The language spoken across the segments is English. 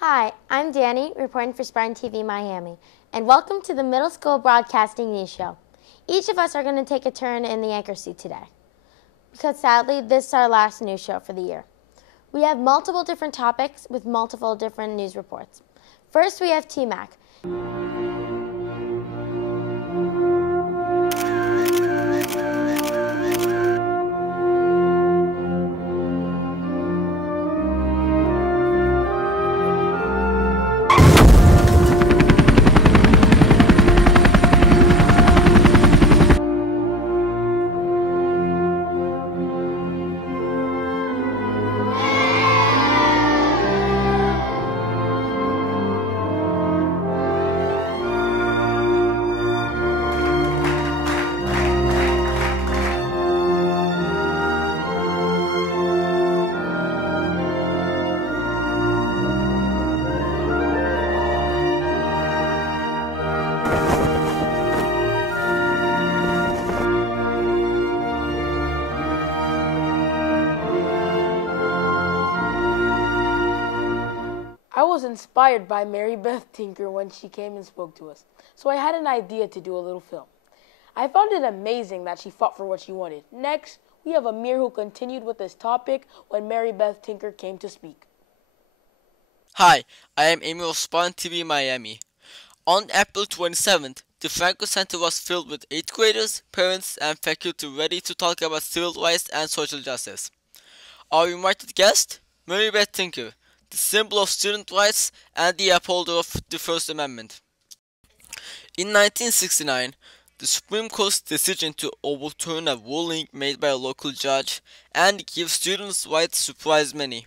Hi, I'm Danny, reporting for SpartanTVMiami, and welcome to the Middle School Broadcasting News Show. Each of us are going to take a turn in the anchor seat today, because sadly, this is our last news show for the year. We have multiple different topics with multiple different news reports. First, we have T-Mac. I was inspired by Mary Beth Tinker when she came and spoke to us, so I had an idea to do a little film. I found it amazing that she fought for what she wanted. Next, we have Amir, who continued with this topic when Mary Beth Tinker came to speak. Hi, I am Amir of SpartanTVMiami. On April 27th, the Franco Center was filled with 8th graders, parents, and faculty ready to talk about civil rights and social justice. Our invited guest, Mary Beth Tinker, the symbol of student rights and the upholder of the First Amendment. In 1969, the Supreme Court's decision to overturn a ruling made by a local judge and give students rights surprised many.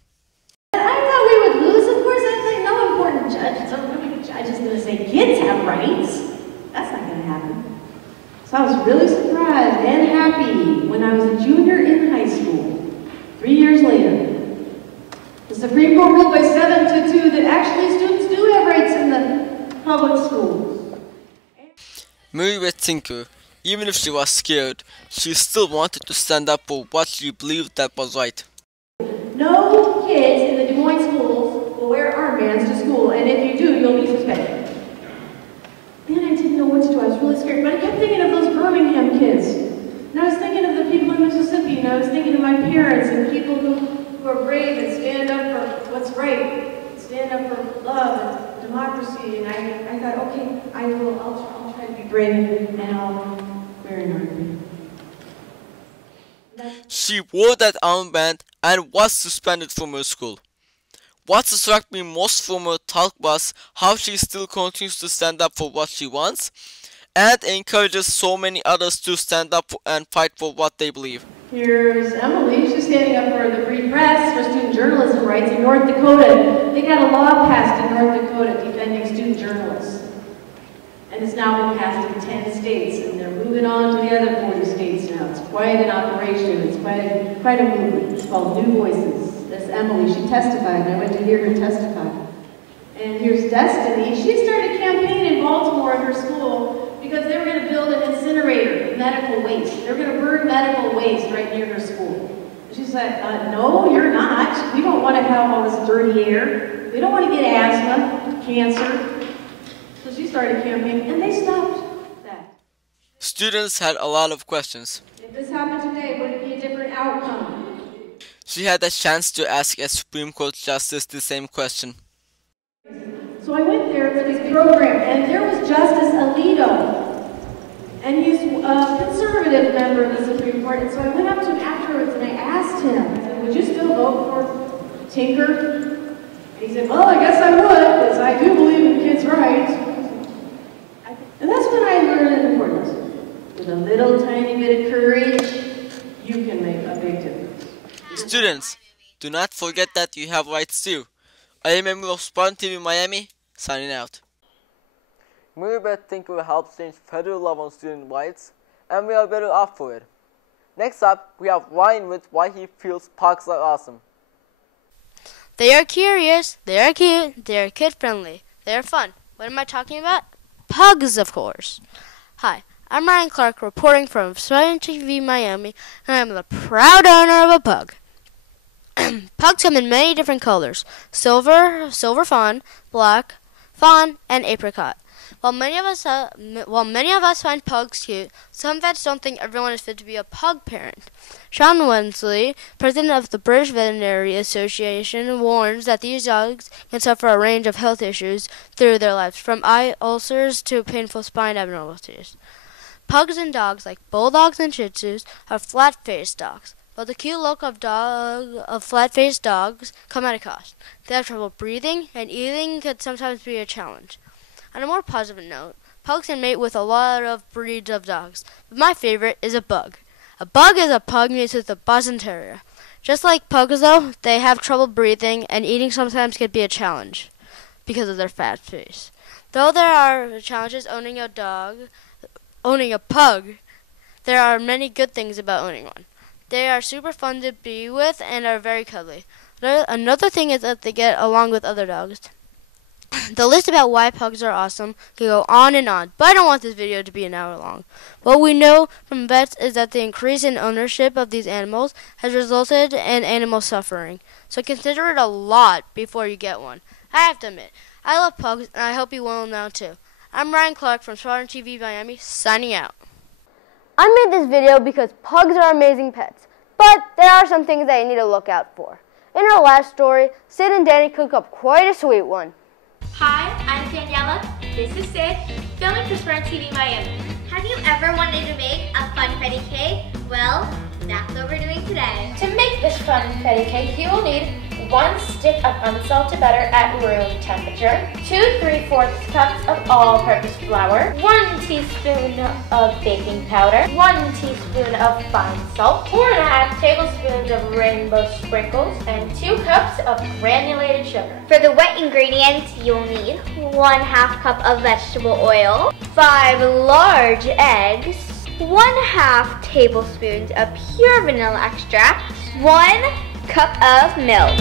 I thought we would lose. Of course, I think no important judge. Some judge is going to say kids have rights. That's not going to happen. So I was really surprised and happy when I was a junior in high school. 3 years later, the Supreme Court ruled by 7-2 that actually students do have rights in the public schools. Mary Beth Tinker, even if she was scared, she still wanted to stand up for what she believed that was right. No kids in the Des Moines schools will wear armbands to school, and if you do, you'll be suspended. Then I didn't know what to do. I was really scared, but I kept thinking of those Birmingham kids. And I was thinking of the people in Mississippi, and I was thinking of my parents and people who are brave and stand up for what's right, stand up for love and democracy. And I thought, okay, I'll try to be brave and I'll wear an armband. She wore that armband and was suspended from her school. What struck me most from her talk was how she still continues to stand up for what she wants and encourages so many others to stand up and fight for what they believe. Here's Emily. She's standing up for the free press, for student journalism rights in North Dakota. They got a law passed in North Dakota defending student journalists. And it's now been passed in 10 states, and they're moving on to the other 40 states now. It's quite an operation. It's quite a movement. It's called New Voices. That's Emily. She testified, and I went to hear her testify. And here's Destiny. She started a campaign in Baltimore at her school because they were going to build an incinerator of medical waste. They were going to burn medical waste right near her school. And she said, no, you're not. We don't want to have all this dirty air. We don't want to get asthma, cancer. So she started a campaign, and they stopped that. Students had a lot of questions. If this happened today, would it be a different outcome? She had a chance to ask a Supreme Court justice the same question. So I went there for this program, and there was Justice Alito, and he's a conservative member of the Supreme Court, and so I went up to him afterwards, and I asked him, I said, would you still vote for Tinker? And he said, well, I guess I would, because I do believe in kids' rights. And that's when I learned an important lesson. With a little tiny bit of courage, you can make a big difference. Students, do not forget that you have rights too. I am a member of SpartanTVMiami, signing out. Mary Beth Tinker helps change federal law on student rights, and we are better off for it. Next up, we have Ryan with why he feels Pugs are awesome. They are curious, they are cute, they are kid-friendly, they are fun. What am I talking about? Pugs, of course. Hi, I'm Ryan Clark reporting from SpartanTVMiami, and I'm the proud owner of a pug. Pugs come in many different colors: silver, silver fawn, black, fawn, and apricot. While many of us find pugs cute, some vets don't think everyone is fit to be a pug parent. Sean Wensley, president of the British Veterinary Association, warns that these dogs can suffer a range of health issues through their lives, from eye ulcers to painful spine abnormalities. Pugs and dogs, like bulldogs and shih tzus, are flat-faced dogs. But the cute look of flat-faced dogs come at a cost. They have trouble breathing, and eating could sometimes be a challenge. On a more positive note, pugs can mate with a lot of breeds of dogs, but my favorite is a bug. A bug is a pug mixed with a Boston Terrier. Just like pugs, though, they have trouble breathing, and eating sometimes can be a challenge because of their fat face. Though there are challenges owning a pug, there are many good things about owning one. They are super fun to be with and are very cuddly. Another thing is that they get along with other dogs. The list about why pugs are awesome can go on and on, but I don't want this video to be an hour long. What we know from vets is that the increase in ownership of these animals has resulted in animal suffering. So consider it a lot before you get one. I have to admit, I love pugs, and I hope you will now too. I'm Ryan Clark from SpartanTVMiami, signing out. I made this video because pugs are amazing pets, but there are some things that you need to look out for. In our last story, Sid and Danny cook up quite a sweet one. Hi, I'm Daniela. This is Sid, filming for SpartanTVMiami. Have you ever wanted to make a funfetti cake? Well, that's what we're doing today. To make this funfetti cake, you will need 1 stick of unsalted butter at room temperature, 2 3/4 cups of all-purpose flour, 1 teaspoon of baking powder, 1 teaspoon of fine salt, 4.5 tablespoons of rainbow sprinkles, and 2 cups of granulated sugar. For the wet ingredients, you'll need 1/2 cup of vegetable oil, 5 large eggs, 1/2 tablespoons of pure vanilla extract, 1 cup of milk.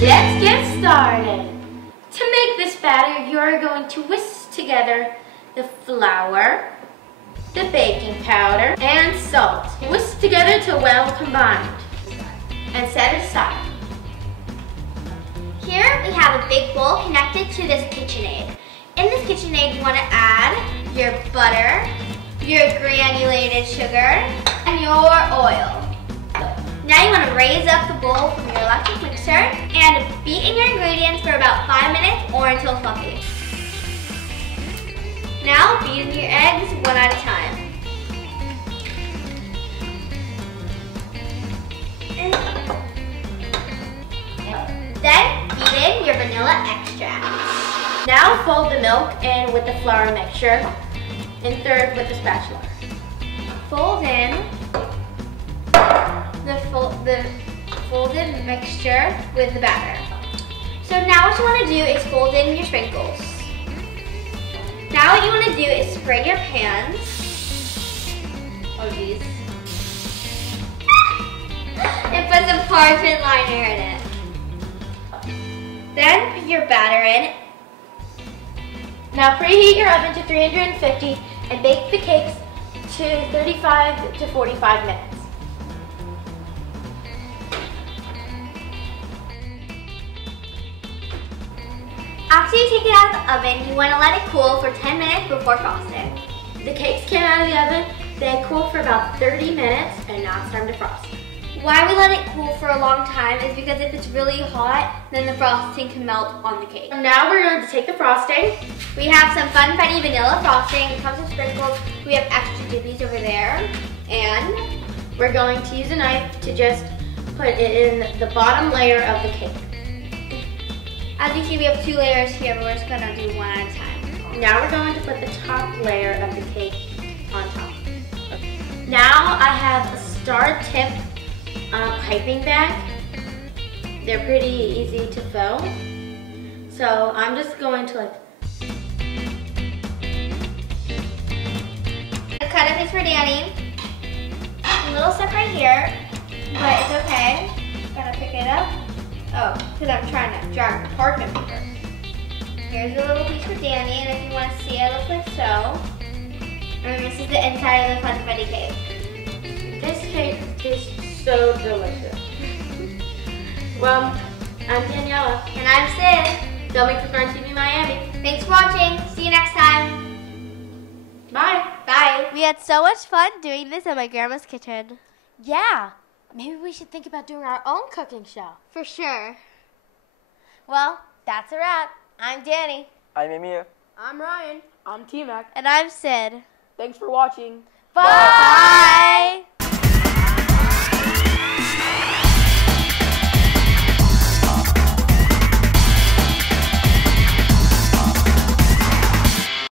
Let's get started. To make this batter, you're going to whisk together the flour, the baking powder, and salt. Whisk together till well combined and set it aside. Here we have a big bowl connected to this KitchenAid. In this KitchenAid, you want to add your butter, your granulated sugar, and your oil. Now you want to raise up the bowl from your electric mixer and beat in your ingredients for about 5 minutes or until fluffy. Now beat in your eggs one at a time. Then beat in your vanilla extract. Now fold the milk in with the flour mixture and third with the spatula. Fold in the folded mixture with the batter. So now what you want to do is fold in your sprinkles. Now what you want to do is spray your pans. Oh geez. And put some parchment liner in it. Then put your batter in. Now preheat your oven to 350 and bake the cakes to 35 to 45 minutes. After you take it out of the oven, you want to let it cool for 10 minutes before frosting. The cakes came out of the oven, they cooled for about 30 minutes, and now it's time to frost. Why we let it cool for a long time is because if it's really hot, then the frosting can melt on the cake. Now we're going to take the frosting. We have some Funfetti vanilla frosting, it comes with sprinkles. We have extra dippies over there. And we're going to use a knife to just put it in the bottom layer of the cake. As you see, we have 2 layers here, but we're just gonna do one at a time. Now we're going to put the top layer of the cake on top. Now I have a star tip piping bag. They're pretty easy to fill. So I'm just going to cut kind of place for Danny. A little stuff right here, but it's okay. Gotta pick it up. Oh, because I'm trying to drag the parchment paper. Here's a little piece for Danny, and if you want to see it, it looks like so. And this is the inside of the Funfetti cake. This cake tastes so delicious. Well, I'm Daniela. And I'm Sid. Filming for SpartanTVMiami. Thanks for watching. See you next time. Bye. Bye. We had so much fun doing this in my grandma's kitchen. Yeah. Maybe we should think about doing our own cooking show. For sure. Well, that's a wrap. I'm Danny. I'm Emir. I'm Ryan. I'm T-Mac. And I'm Sid. Thanks for watching. Bye.